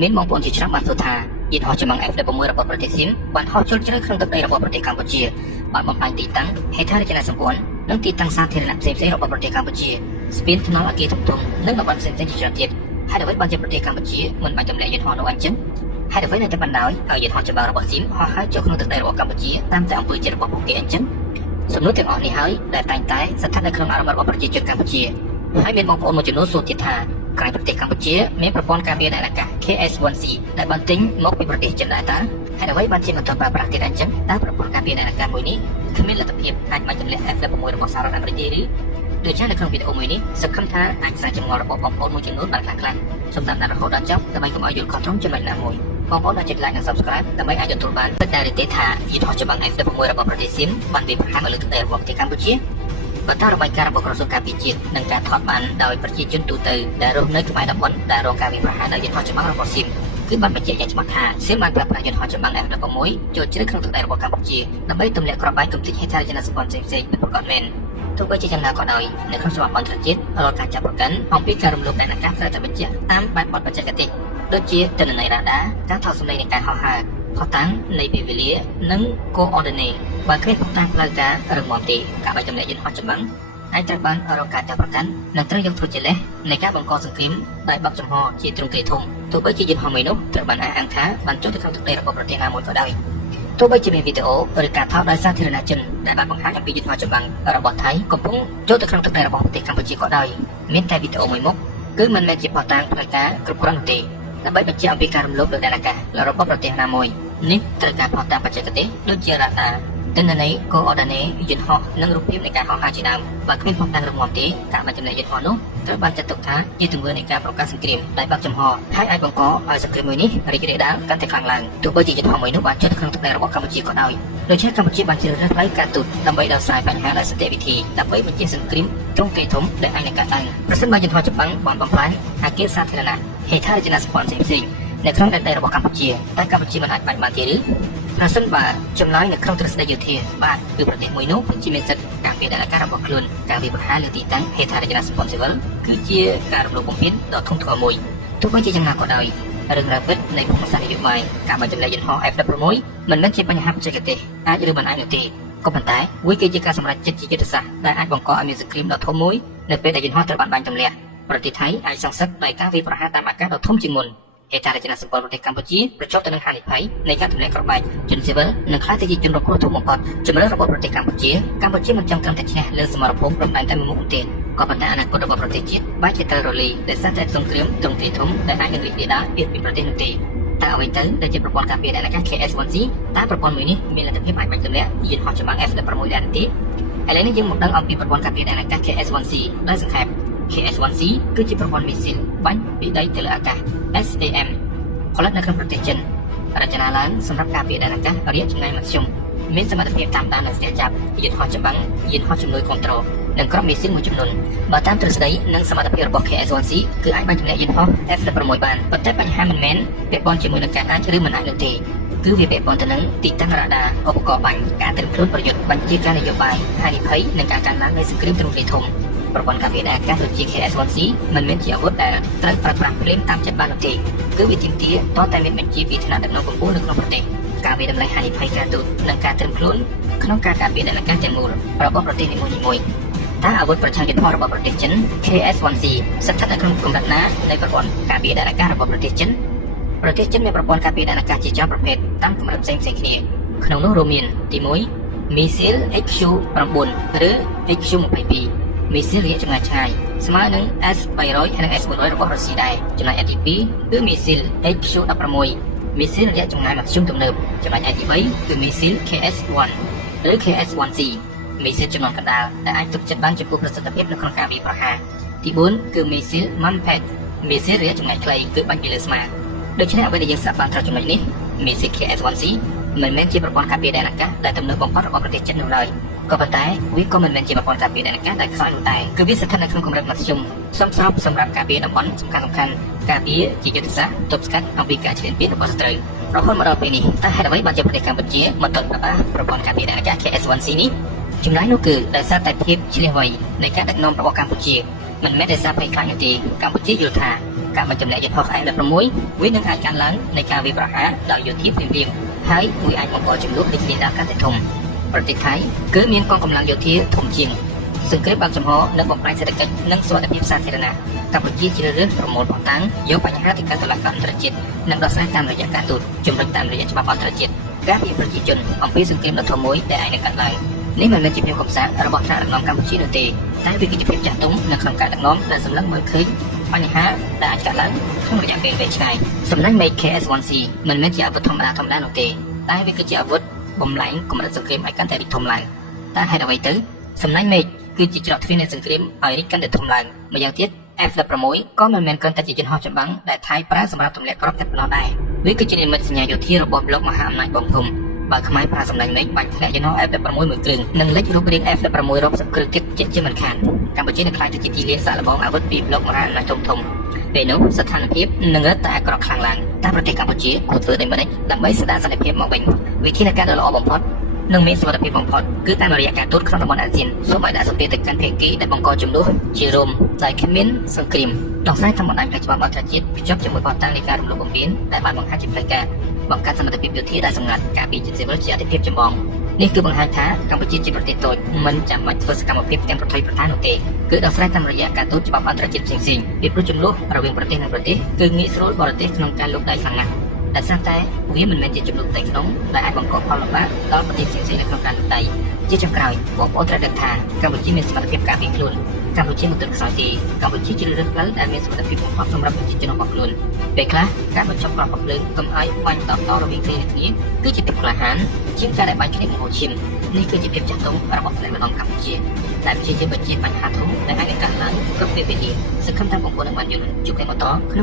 មានបងប្អូនជាច្រើនបានសួរថាយន្តហោះចម្បាំង F16 របស់ប្រទេសស៊ីមបានហោះចូលជ្រៅក្នុងទឹកដីរបស់ប្រទេសកម្ពុជាបានបំផ្លាញទីតាំងហេដ្ឋារចនាសម្ព័ន្ធនិងទីតាំងសាធារណៈផ្សេងៗរបស់ប្រទេសកម្ពុជាស្ពានថ្នល់អគារធំៗនិងតំបន់ផ្សេងៗជាច្រើនទៀតហើយអ្វីបានជាប្រទេសកម្ពុជាមិនបានទម្លាក់យន្តហោះនោះអញ្ចឹងហើយអ្វីនៅតែបណ្ដោយឲ្យយន្តហោះចម្បាំងរបស់ស៊ីមហោះហើរចូលក្នុងទឹកដីរបស់កម្ពុជាតាមតែអំពើចិត្តរបស់ពួកគេអញ្ចឹងសំណួរទាំងអស់នេះហើយដែលតែងតែស្ថិតនៅក្នុងអារម្មណ៍របស់ប្រជាជនកម្ពុជាហើយមានបងប្អូនមួយចំនួនសួរទៀតថាក្រៅប្រទេសកម្ពុជាមានប្រព័ន្ធការពារដែនអាកាស KS-1C ដែលបានទិញមកពីប្រទេសចិនដែរតើហើយអ្វីបានជាបន្តប្រើប្រាស់ទៀតអញ្ចឹងតើប្រព័ន្ធការពារដែនអាកាសមួយនេះគ្មានលទ្ធភាពអាចបានទម្លាក់ F16 របស់សហរដ្ឋអាមេរិកទេឬដូចជានៅក្នុងវីដេអូមួយនេះសង្ឃឹមថាអាចស្រាវចម្ងល់របស់បងប្អូនមួយចំនួនបានខ្លះៗសូមតាមដានរហូតដល់ចប់ដើម្បីកុំឲ្យយល់ខុសត្រង់ចំណុចណាមួយបងប្អូនអាចចុច like និង subscribe ដើម្បីអាចទទួលបានពិតដែលទេថាយន្តហោះចម្បាំង F16 របស់ប្រទេសស៊ីមបានវាយប្រហារមកលើទឹកដីរបស់ប្រទេសកម្ពុជាបន្តរបាយការណ៍របស់ក្រសួងការពារជាតិនិងការថតបានដោយប្រជាជនទូទៅដែលរស់នៅក្បែរតំបន់ដែលរងការវាយប្រហារដោយយន្តហោះចម្បាំងរបស់ស៊ីមគឺបានបញ្ជាក់យ៉ាងច្បាស់ថាស៊ីមបានប្រើប្រាស់យន្តហោះចម្បាំង F16 ចូលជ្រៅក្នុងទឹកដីរបស់កម្ពុជាដើម្បីទម្លាក់គ្រាប់បែកគំនិតហេដ្ឋារចនាសម្ព័ន្ធផ្សេងៗពិតប្រាកដមែនទោះបីជាយ៉ាងណាក៏ដោយនៅក្នុងច្បាប់អន្តរជាតិរាល់ការចាប់ប្រកាន់អំពីការរំលោភដែនអាកាសត្រូវតែបញ្ជាក់តាមបែបបទបច្ចេកទេសដូចជាទិន្នន័យរ៉ាដាការថតសម្លេងនៃការហោះហើរផុសតាំងនៃពេលវេលានិង coordinate បើគ្មានផុសតាំងផ្លូវការរឹងមាំទេការបែកទម្លាក់យន្តហោះចម្បាំងអាចត្រូវបានរកការចាប់ប្រកាន់និងត្រូវយកធ្វើជាលេសនៃការបង្កសង្គ្រាមដោយបើកចំហជាទ្រង់ទ្រាយធំទោះបីជាយន្តហោះមួយនោះត្រូវបានអះអាងថាបានចូលទៅក្នុងទឹកដីរបស់ប្រទេសណាមួយក៏ដោយទោះបីជាមានវីដេអូឬការថតដោយសាធារណជនដែលបានបង្ហាញអំពីយន្តហោះចម្បាំងរបស់ថៃកំពុងចូលទៅក្នុងទឹកដីរបស់ប្រទេសកម្ពុជាក៏ដោយមានតែវីដេអូមួយមុខគឺមិនមែនជាផុសតាំងផ្លូវការគ្រប់គ្រាន់នោះទេដើម្បីបញ្ជាក់អំពីការរំលោភលើដែនអាកាសរបស់ប្រទេសណាមួយនេះត្រូវការផុសតាំងបច្ចេកទេសដូចជារ៉ាដាទិន្នន័យ coordinate យន្តហោះនិងរូបភាពនៃការហោះហើរជាដើមបើគ្មានផុសតាំងរឹងមាំទេការបញ្ជាក់យន្តហោះនោះត្រូវបានចាត់ទុកថាជាទង្វើនៃការប្រកាសសង្គ្រាមដោយបើកចំហហើយអាចបង្កឲ្យសង្គ្រាមមួយនេះរីករាលដាលកាន់តែខ្លាំងឡើងទោះបីជាយន្តហោះមួយនោះបានចូលក្នុងទឹកដីរបស់កម្ពុជាក៏ដោយដូច្នេះកម្ពុជាបានជ្រើសរើសផ្លូវការទូតដើម្បីដោះស្រាយបញ្ហាដោយសន្តិវិធីដើម្បីបញ្ជាសង្គ្រាមទ្រង់ទ្រាយធំដែលអាចនឹងកើតឡើងប្រសិនបើយន្តហោះចម្បាំងបានបំផ្លាញអគារសាធារណៈហេដ្ឋារចនាសម្ព័ន្ធផ្សេងៗនៅក្នុងដែនដីរបស់កម្ពុជាតែកម្ពុជាមិនអាចបាញ់បានទេឬប្រសិនបើចម្លើយនៅក្នុងទ្រឹស្ដីយោធាបាទគឺប្រទេសមួយនោះជាមានសិទ្ធិការពារដែនអាកាសរបស់ខ្លួនការវាយប្រហារលើទីតាំងហេដ្ឋារចនាសម្ព័ន្ធស៊ីវិលគឺជាការរំលោភបំពានដ៏ធ្ងន់ធ្ងរមួយទោះបីជាយ៉ាងណាក៏ដោយរឿងរ៉ាវពិតនៃភូមិសាស្ត្រនយោបាយការបញ្ជាយន្តហោះ F16 មិនមែនជាបញ្ហាបច្ចេកទេសអាចឬមិនអាចនោះទេក៏ប៉ុន្តែវាគឺជាការសម្រេចចិត្តជាយុទ្ធសាស្ត្រដែលអាចបង្កឲ្យមានសង្គ្រាមដ៏ធំមួយនៅពេលដែលយន្តហោះត្រូវបានបាញ់ទម្លាក់ប្រទេសថៃអាចសងសឹកដោយការវាយប្រហារតាមអាកាសដ៏ធំជាងមុនហេដ្ឋារចនាសម្ព័ន្ធប្រទេសកម្ពុជាប្រឈមទៅនឹងហានិភ័យនៃការទម្លាក់គ្រាប់បែកជនស៊ីវិលនិងខ្លាចទៅជាជនរងគ្រោះធំបំផុតជំរឿនរបស់ប្រទេសកម្ពុជាមិនចង់ត្រឹមតែឈ្នះលើសមរភូមិព្រំដែនតែមួយមុខទេក៏ប៉ុន្តែអនាគតរបស់ប្រទេសជាតិបែរជាត្រូវរលាយដោយសារតែសង្គ្រាមទ្រង់ទ្រាយធំដែលអាចនឹងរីករាលដាលពីប្រទេសនោះទេតើអ្វីទៅដែលជាប្រព័ន្ធការពារដែនអាកាស KS-1C តើប្រព័ន្ធមួយនេះមានលទ្ធភាពអាចបាញ់ទម្លាក់យន្តហោះចម្បាំង F16 ដែរទេឥឡូវនេះយើងមកដឹងអំពីប្រព័ន្ធការពារដែនអាកាស KS-1C ដោយសង្ខេប KS-1C គឺជាប្រព័ន្ធមីស៊ីលបាញ់ពីដីទៅលើអាកាស SAMផលិតនៅក្នុងប្រទេសចិនរចនាឡើងសម្រាប់ការពារដែនអាកាសរយៈចម្ងាយមធ្យមមានសមត្ថភាពតាមដាននិងស្ទះចាប់យន្តហោះចម្បាំងយន្តហោះជំនួយគ្រប់គ្រងនិងក្រុមមីស៊ីលមួយចំនួនបើតាមទ្រឹស្ដីនិងសមត្ថភាពរបស់ KS-1C គឺអាចបាញ់ទម្លាក់យន្តហោះ F16 បានប៉ុន្តែបញ្ហាមិនមែនពាក់ព័ន្ធជាមួយនឹងការអាចឬមិនអាចនោះទេគឺវាពាក់ព័ន្ធទៅនឹងទីតាំងរ៉ាដាឧបករណ៍បាញ់ការត្រៀមខ្លួនប្រយុទ្ធបញ្ជាការនយោបាយហានិភ័យនិងការកើនឡើងនៃសង្គ្រាមទ្រង់ទ្រាយធំប្រព័ន្ធការពារដែនអាកាសដូចជា KS-1C មិនមែនជាអាវុធដែលត្រូវប្រើប្រាស់ភ្លាមតាមចិត្តបាននោះទេគឺវាទាមទារតតែមានបញ្ជាពីថ្នាក់ដឹកនាំកម្ពុជានៅក្នុងប្រទេសការវាតម្លៃហានិភ័យការទូតនិងការត្រៀមខ្លួនក្នុងការការពារដែនអាកាសទាំងមូលរបស់ប្រទេសនីមួយៗតើអាវុធប្រឆាំងយន្តហោះរបស់ប្រទេសចិន KS-1C ស្ថិតនៅក្នុងកម្រិតណានៃប្រព័ន្ធការពារដែនអាកាសរបស់ប្រទេសចិនមានប្រព័ន្ធការពារដែនអាកាសជាច្រើនប្រភេទតាមកម្រិតផ្សេងៗគ្នាក្នុងនោះរួមមានទី1 Missile HQ-9 ឬ HQ-22 មីស៊ីលរយៈចម្ងាយឆ្ងាយស្មើនឹង S300 និង S400 របស់រុស្ស៊ីដែរចំណែកឯទី2គឺមីស៊ីល HQ-16 មីស៊ីលរយៈចម្ងាយមធ្យមទំនើបចំណែកឯទី3គឺមីស៊ីល KS-1 ឬ KS-1C មីស៊ីលចំនួនកណ្ដាលដែលអាចទុកចិត្តបានចំពោះប្រសិទ្ធភាពនៅក្នុងការវាយប្រហារទី4គឺមីស៊ីល Mampet មីស៊ីលរយៈចម្ងាយខ្លីគឺបាញ់ពីលើស្មាដូច្នេះអ្វីដែលយើងសាកបានត្រូវចំណុចនេះមីស៊ីល KS-1C មិនមែនជាប្រព័ន្ធការពារដែនអាកាសដែលទំនើបបំផុតរបស់ប្រទេសចិននោះឡើយក៏ប៉ុន្តែវាក៏មិនមែនជាប្រព័ន្ធការពារដែនអាកាសដែលខ្សោយនោះដែរគឺវាស្ថិតនៅក្នុងកម្រិតមធ្យមសមស្របសម្រាប់ការពារតំបន់សំខាន់ៗការពារជាយុទ្ធសាស្ត្រទប់ស្កាត់អំពីការឈ្លានពានរបស់សត្រូវរហូតមកដល់ពេលនេះតើហេតុអ្វីបានជាប្រទេសកម្ពុជាមកទល់ប្រើប្រាស់ប្រព័ន្ធការពារដែនអាកាស KS-1C នេះចម្លើយនោះគឺដោយសារតែភាពឆ្លៀសវៃនៃការដឹកនាំរបស់កម្ពុជាមិនមែនដោយសារភ័យខ្លាចនោះទេកម្ពុជាយល់ថា ការបញ្ចម្លែកយន្តហោះ F16 វានឹងអាចកើនឡើងនៃការវាយប្រហារដោយយោធាភ្លាមៗហើយវាអាចបង្កចំនួនដូចគ្នាដល់កាន់តែធំប្រទេសថៃគឺមានកងកម្លាំងយោធាធំជាងសង្គ្រាមបើកចំហនិងបំផ្លាញសេដ្ឋកិច្ចនិងសុវត្ថិភាពសាធារណៈកម្ពុជាជ្រើសរើសប្រមូលភស្តុតាងយកបញ្ហាទៅកាន់តុលាការអន្តរជាតិនិងដោះស្រាយតាមរយៈការទូតជំរុញតាមរយៈច្បាប់អន្តរជាតិការពារប្រជាជនអំពីសង្គ្រាមដ៏ធំមួយដែលអាចនឹងកើតឡើងនេះមិនមែនជាភាពកំសាន្តរបស់ថ្នាក់ដឹកនាំកម្ពុជានោះទេតែវាគឺជាភាពចាស់ទុំនៅក្នុងការដឹកនាំដែលសម្លឹងមើលឃើញបញ្ហាដែលអាចកើតឡើងក្នុងរយៈពេលវែងឆ្ងាយសម្លេងមេ KS-1C មិនមែនជាអាវុធធម្មតានោះទេតែវាគឺជាអាវុធបំលែងកម្រិតសង្គ្រាមឲ្យកាន់តែរីកធំឡើងតើហេតុអ្វីទៅសម្លេងមេគឺជាច្រកទ្វារនៃសង្គ្រាមឲ្យរីកកាន់តែធំឡើងម្យ៉ាងទៀត F16 ក៏មិនមែនគ្រាន់តែជាយន្តហោះចម្បាំងដែលថៃប្រើសម្រាប់ទម្លាក់គ្រាប់តែប៉ុណ្ណោះដែរវាគឺជានិមិត្តសញ្ញាយោធារបស់លោកមហាអំណាចបងធំបើខ្មែរប្រើសម្លេងមេបាញ់ធ្លាក់យន្តហោះ F16 មួយគ្រឿងនិងលេចរូបរាង F16 រាប់សិបគ្រឿងទៀតជាមិនខានកម្ពុជានឹងក្លាយទៅជាទីលានសាកល្បងអាវុធពីលោកមហាអំណាចធំពេលនោះស្ថានភាពនឹងរឹតតែអាក្រក់ខ្លាំងឡើងតែប្រទេសកម្ពុជាគួរធ្វើដូចម្តេចដើម្បីស្ដារសន្តិភាពមកវិញវិធីនៃការដ៏ល្អបំផុតនិងមានសុវត្ថិភាពបំផុតគឺតាមរយៈការទូតក្នុងតំបន់អាស៊ានសូមឲ្យដាក់សម្ពាធទៅកាន់ភាគីដែលបង្កចំនួនជារួមដែលគ្មានសង្គ្រាមដោះស្រាយតាមបណ្ដាញផ្លូវច្បាប់អន្តរជាតិភ្ជាប់ជាមួយបទតាំងនៃការរំលោភបំពានដែលបានបង្ហាញជាផ្លូវការបង្កើតសមត្ថភាពយោធាដែលសម្ងាត់ការពារជាតិស៊ីវិលជាអាទិភាពចម្បងនេះគឺបង្ហាញថាកម្ពុជាជាប្រទេសតូចមិនចាំបាច់ធ្វើសកម្មភាពទាំងប្រថុយប្រថាននោះទេគឺដោះស្រាយតាមរយៈការទូតច្បាប់អន្តរជាតិផ្សេងៗពីព្រោះចំនួនរវាងប្រទេសនិងប្រទេសគឺងាយស្រួលបរទេសក្នុងការលុបដៃខ្លាំងណាស់ដែលសារតែវាមិនមែនជាចំនួនផ្ទៃក្នុងដែលអាចបង្កផលលំបាកដល់ប្រទេសផ្សេងៗនៅក្នុងការលុបដៃជាចុងក្រោយបងប្អូនត្រូវដឹងថាកម្ពុជាមានសមត្ថភាពការពារខ្លួនកម្ពុជាមិនទន់ខ្សោយទេកម្ពុជាជ្រើសរើសផ្លូវដែលមានសមត្ថភាពបំផុតសម្រាប់ប្រជាជនរបស់ខ្លួនពេលខ្លះការបញ្ចប់ប្រព័ន្ធភ្លើងកុំឲ្យបាញ់តបតរវាងគ្នាគឺជាភាពក្លាហានជាងការដែលបាញ់គ្នាមហោឈាមនេះគឺជាភាពចាស់ទុំរបស់ផ្នែកដឹកនាំកម្ពុជាដែលប្រជាជនបញ្ជាបញ្ហាធំដែលអាចនឹងកើតឡើងគ្រប់ពេលវេលាសង្ឃឹមថាបងប្អូននឹងបានយល់ជួបគ្នាបន្តក្នុង